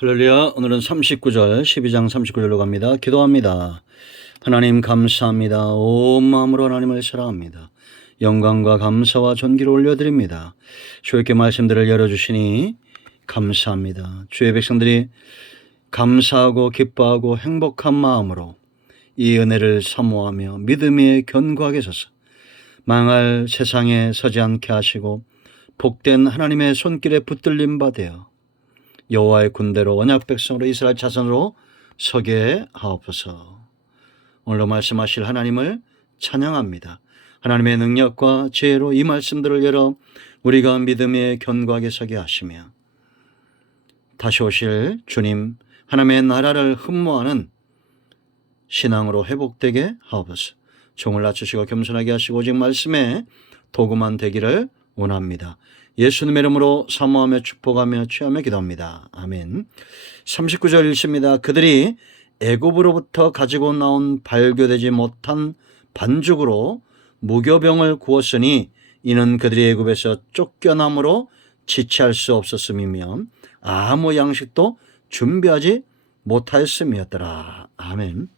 할렐루야. 오늘은 39절 12장 39절로 갑니다. 기도합니다. 하나님 감사합니다. 온 마음으로 하나님을 사랑합니다. 영광과 감사와 존귀를 올려드립니다. 주의 말씀들을 열어주시니 감사합니다. 주의 백성들이 감사하고 기뻐하고 행복한 마음으로 이 은혜를 사모하며 믿음에 견고하게 서서 망할 세상에 서지 않게 하시고 복된 하나님의 손길에 붙들림 받아 여호와의 군대로 언약 백성으로 이스라엘 자손으로 서게 하옵소서. 오늘도 말씀하실 하나님을 찬양합니다. 하나님의 능력과 지혜로 이 말씀들을 열어 우리가 믿음에 견고하게 서게 하시며 다시 오실 주님 하나님의 나라를 흠모하는 신앙으로 회복되게 하옵소서. 종을 낮추시고 겸손하게 하시고 오직 말씀에 도구만 되기를 원합니다. 예수님 이름으로 사모하며 축복하며 취하며 기도합니다. 아멘. 39절 읽습니다. 그들이 애굽으로부터 가지고 나온 발교되지 못한 반죽으로 무교병을 구웠으니 이는 그들이 애굽에서 쫓겨남으로 지체할 수 없었음이며 아무 양식도 준비하지 못하였음이었더라. 아멘.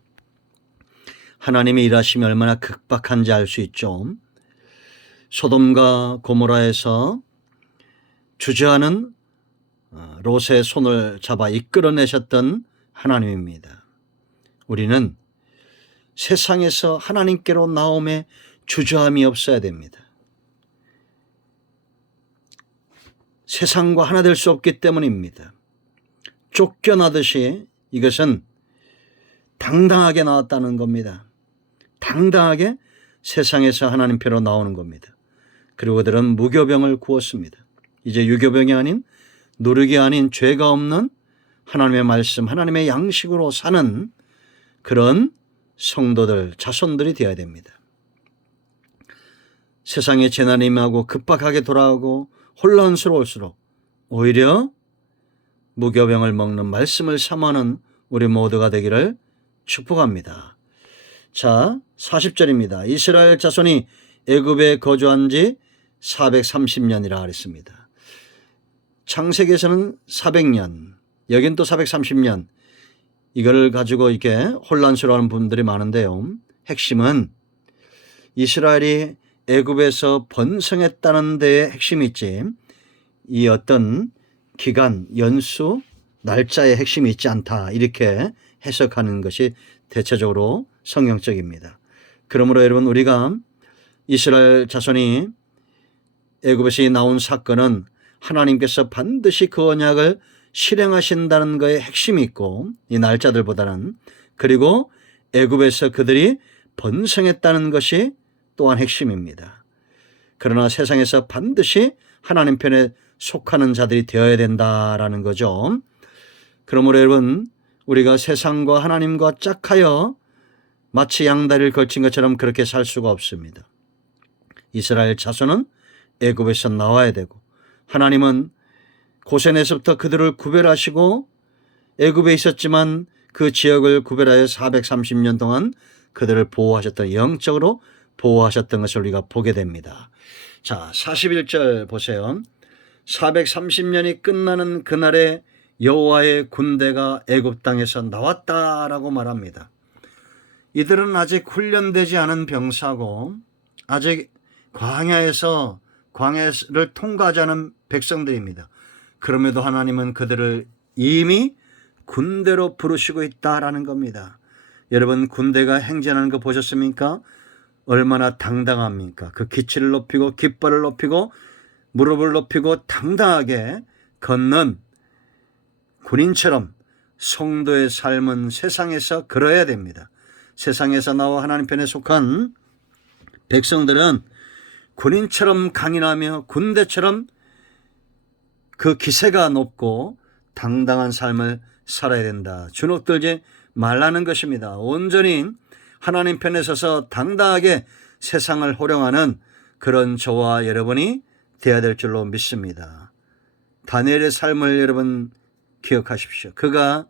하나님의 일하심이 얼마나 극박한지 알 수 있죠. 소돔과 고모라에서 주저하는 롯의 손을 잡아 이끌어내셨던 하나님입니다. 우리는 세상에서 하나님께로 나옴에 주저함이 없어야 됩니다. 세상과 하나 될 수 없기 때문입니다. 쫓겨나듯이 이것은 당당하게 나왔다는 겁니다. 당당하게 세상에서 하나님께로 나오는 겁니다. 그리고 그들은 무교병을 구웠습니다. 이제 유교병이 아닌 노력이 아닌 죄가 없는 하나님의 말씀, 하나님의 양식으로 사는 그런 성도들, 자손들이 되어야 됩니다. 세상에 재난이 임하고 급박하게 돌아오고 혼란스러울수록 오히려 무교병을 먹는 말씀을 삼하는 우리 모두가 되기를 축복합니다. 자, 40절입니다. 이스라엘 자손이 애굽에 거주한 지 430년이라 그랬습니다. 창세기에서는 400년, 여긴 또 430년, 이걸 가지고 이렇게 혼란스러워하는 분들이 많은데요. 핵심은 이스라엘이 애굽에서 번성했다는 데에 핵심이 있지, 이 어떤 기간, 연수, 날짜의 핵심이 있지 않다, 이렇게 해석하는 것이 대체적으로 성경적입니다. 그러므로 여러분, 우리가 이스라엘 자손이 애굽에서 나온 사건은 하나님께서 반드시 그 언약을 실행하신다는 것에 핵심이 있고, 이 날짜들보다는, 그리고 애굽에서 그들이 번성했다는 것이 또한 핵심입니다. 그러나 세상에서 반드시 하나님 편에 속하는 자들이 되어야 된다라는 거죠. 그러므로 여러분, 우리가 세상과 하나님과 짝하여 마치 양다리를 걸친 것처럼 그렇게 살 수가 없습니다. 이스라엘 자손은 애굽에서 나와야 되고, 하나님은 고센에서부터 그들을 구별하시고 애굽에 있었지만 그 지역을 구별하여 430년 동안 그들을 보호하셨던, 영적으로 보호하셨던 것을 우리가 보게 됩니다. 자, 41절 보세요. 430년이 끝나는 그날에 여호와의 군대가 애굽 땅에서 나왔다라고 말합니다. 이들은 아직 훈련되지 않은 병사고 아직 광야를 통과하지 않은 백성들입니다. 그럼에도 하나님은 그들을 이미 군대로 부르시고 있다라는 겁니다. 여러분, 군대가 행진하는 거 보셨습니까? 얼마나 당당합니까? 그 기치를 높이고 깃발을 높이고 무릎을 높이고 당당하게 걷는 군인처럼 성도의 삶은 세상에서 그러해야 됩니다. 세상에서 나와 하나님 편에 속한 백성들은 군인처럼 강인하며 군대처럼 그 기세가 높고 당당한 삶을 살아야 된다. 주눅들지 말라는 것입니다. 온전히 하나님 편에 서서 당당하게 세상을 호령하는 그런 저와 여러분이 되어야 될 줄로 믿습니다. 다니엘의 삶을 여러분 기억하십시오. 그가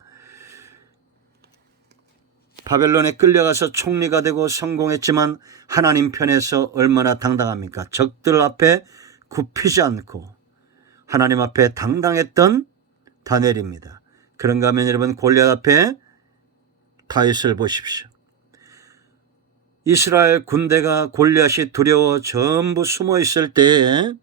바벨론에 끌려가서 총리가 되고 성공했지만 하나님 편에서 얼마나 당당합니까? 적들 앞에 굽히지 않고 하나님 앞에 당당했던 다니엘입니다. 그런가 하면 여러분 골리앗 앞에 다윗을 보십시오. 이스라엘 군대가 골리앗이 두려워 전부 숨어 있을 때에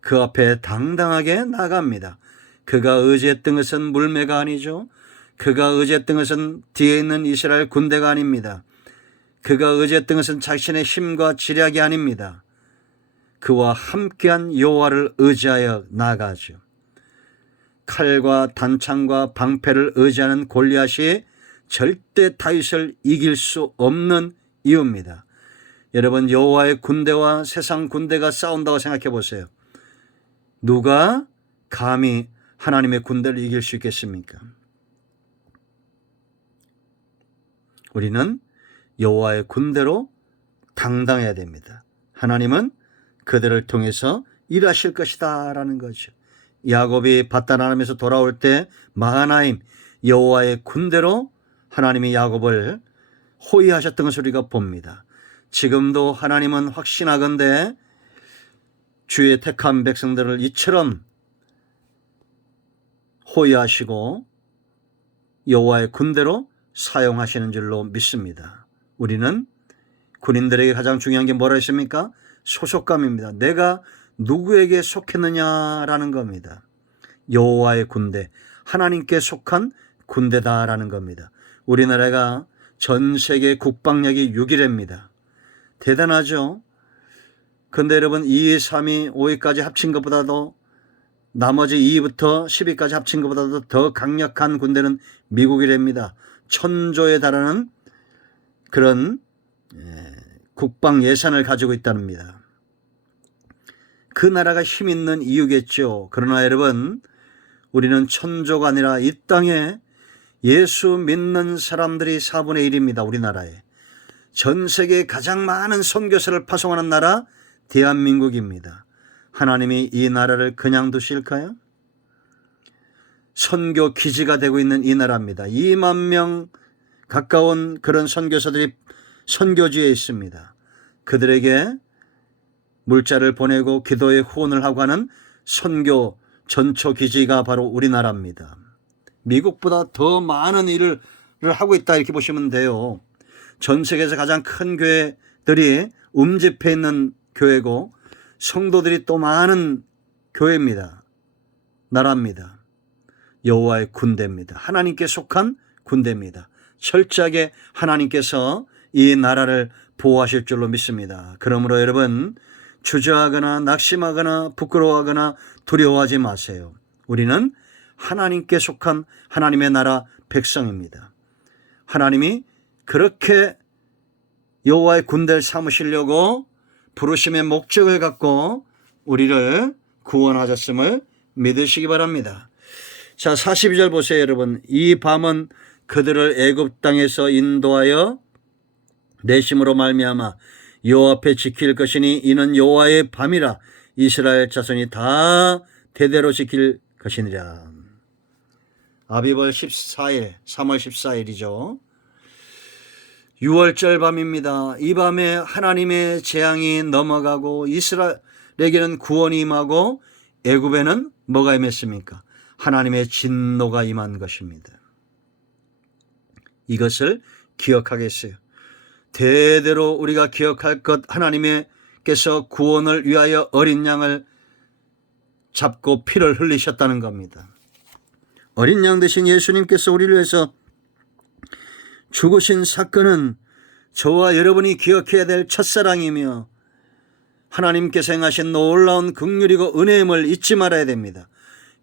그 앞에 당당하게 나갑니다. 그가 의지했던 것은 물매가 아니죠. 그가 의지했던 것은 뒤에 있는 이스라엘 군대가 아닙니다. 그가 의지했던 것은 자신의 힘과 지략이 아닙니다. 그와 함께한 여호와를 의지하여 나아가죠. 칼과 단창과 방패를 의지하는 골리앗이 절대 다윗을 이길 수 없는 이유입니다. 여러분, 여호와의 군대와 세상 군대가 싸운다고 생각해 보세요. 누가 감히 하나님의 군대를 이길 수 있겠습니까? 우리는 여호와의 군대로 당당해야 됩니다. 하나님은 그들을 통해서 일하실 것이다 라는 거죠. 야곱이 밧단 아람에서 돌아올 때 마하나임 여호와의 군대로 하나님이 야곱을 호위하셨던 것을 우리가 봅니다. 지금도 하나님은 확신하건대 주의 택한 백성들을 이처럼 호위하시고 여호와의 군대로 사용하시는 줄로 믿습니다. 우리는 군인들에게 가장 중요한 게 뭐라 했습니까? 소속감입니다. 내가 누구에게 속했느냐라는 겁니다. 여호와의 군대, 하나님께 속한 군대다라는 겁니다. 우리나라가 전 세계 국방력이 6위랍니다. 대단하죠? 그런데 여러분 2위, 3위, 5위까지 합친 것보다도 나머지 2위부터 10위까지 합친 것보다도 더 강력한 군대는 미국이랍니다. 1000조에 달하는 그런 국방 예산을 가지고 있답니다. 그 나라가 힘 있는 이유겠죠. 그러나 여러분 우리는 1000조가 아니라 이 땅에 예수 믿는 사람들이 4분의 1입니다. 우리나라에. 전 세계에 가장 많은 선교사를 파송하는 나라 대한민국입니다. 하나님이 이 나라를 그냥 두실까요? 선교 기지가 되고 있는 이 나라입니다. 2만 명 가까운 그런 선교사들이 선교지에 있습니다. 그들에게 물자를 보내고 기도의 후원을 하고 하는 선교 전초 기지가 바로 우리나라입니다. 미국보다 더 많은 일을 하고 있다 이렇게 보시면 돼요. 전 세계에서 가장 큰 교회들이 움집해 있는 교회고 성도들이 또 많은 교회입니다. 나라입니다. 여호와의 군대입니다. 하나님께 속한 군대입니다. 철저하게 하나님께서 이 나라를 보호하실 줄로 믿습니다. 그러므로 여러분 주저하거나 낙심하거나 부끄러워하거나 두려워하지 마세요. 우리는 하나님께 속한 하나님의 나라 백성입니다. 하나님이 그렇게 여호와의 군대를 삼으시려고 부르심의 목적을 갖고 우리를 구원하셨음을 믿으시기 바랍니다. 자, 42절 보세요, 여러분. 이 밤은 그들을 애굽 땅에서 인도하여 내심으로 말미암아 여호와 앞에 지킬 것이니 이는 여호와의 밤이라 이스라엘 자손이 다 대대로 지킬 것이니라. 아비벌 14일, 3월 14일이죠. 6월절 밤입니다. 이 밤에 하나님의 재앙이 넘어가고 이스라엘에게는 구원이 임하고 애굽에는 뭐가 임했습니까? 하나님의 진노가 임한 것입니다. 이것을 기억하겠어요. 대대로 우리가 기억할 것, 하나님께서 구원을 위하여 어린 양을 잡고 피를 흘리셨다는 겁니다. 어린 양 대신 예수님께서 우리를 위해서 죽으신 사건은 저와 여러분이 기억해야 될 첫사랑이며 하나님께서 행하신 놀라운 긍휼이고 은혜임을 잊지 말아야 됩니다.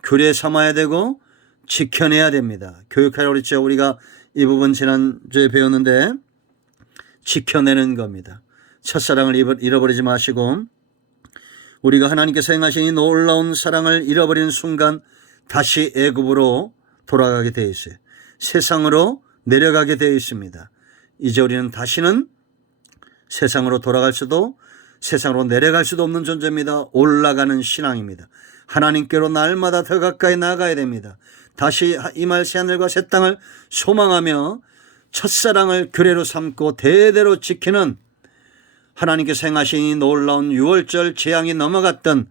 규례 삼아야 되고 지켜내야 됩니다. 교육하라고 그랬죠. 우리가 이 부분 지난주에 배웠는데 지켜내는 겁니다. 첫사랑을 잃어버리지 마시고 우리가 하나님께서 행하신 이 놀라운 사랑을 잃어버리는 순간 다시 애굽으로 돌아가게 되어 있어요. 세상으로 내려가게 되어 있습니다. 이제 우리는 다시는 세상으로 돌아갈 수도 세상으로 내려갈 수도 없는 존재입니다. 올라가는 신앙입니다. 하나님께로 날마다 더 가까이 나아가야 됩니다. 다시 임할 새하늘과 새 땅을 소망하며 첫사랑을 규례로 삼고 대대로 지키는 하나님께서 행하신 이 놀라운 6월절 재앙이 넘어갔던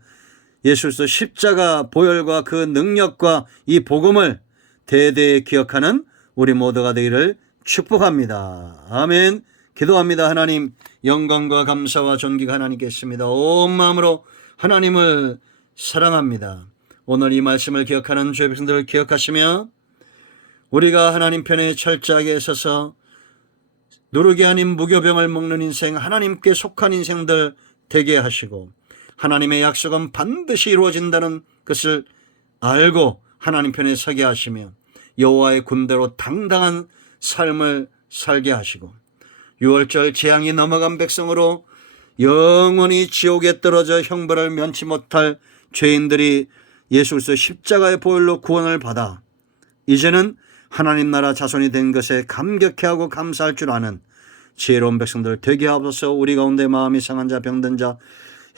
예수 그리스도 십자가 보혈과 그 능력과 이 복음을 대대에 기억하는 우리 모두가 되기를 축복합니다. 아멘. 기도합니다. 하나님, 영광과 감사와 존귀가 하나님께 있습니다. 온 마음으로 하나님을 사랑합니다. 오늘 이 말씀을 기억하는 주의 백성들을 기억하시며 우리가 하나님 편에 철저하게 서서 누룩이 아닌 무교병을 먹는 인생, 하나님께 속한 인생들 되게 하시고 하나님의 약속은 반드시 이루어진다는 것을 알고 하나님 편에 서게 하시며 여호와의 군대로 당당한 삶을 살게 하시고 6월절 재앙이 넘어간 백성으로 영원히 지옥에 떨어져 형벌을 면치 못할 죄인들이 예수 그리스도 십자가의 보혈로 구원을 받아 이제는 하나님 나라 자손이 된 것에 감격해하고 감사할 줄 아는 지혜로운 백성들 되게 하옵소서. 우리 가운데 마음이 상한 자, 병든 자,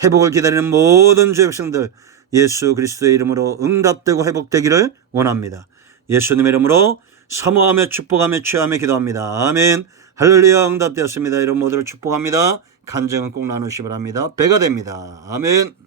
회복을 기다리는 모든 주의 백성들 예수 그리스도의 이름으로 응답되고 회복되기를 원합니다. 예수님의 이름으로 사모하며 축복하며 취하며 기도합니다. 아멘. 할렐루야. 응답되었습니다. 이런 모두를 축복합니다. 간증은 꼭 나누시 바랍니다. 배가 됩니다. 아멘.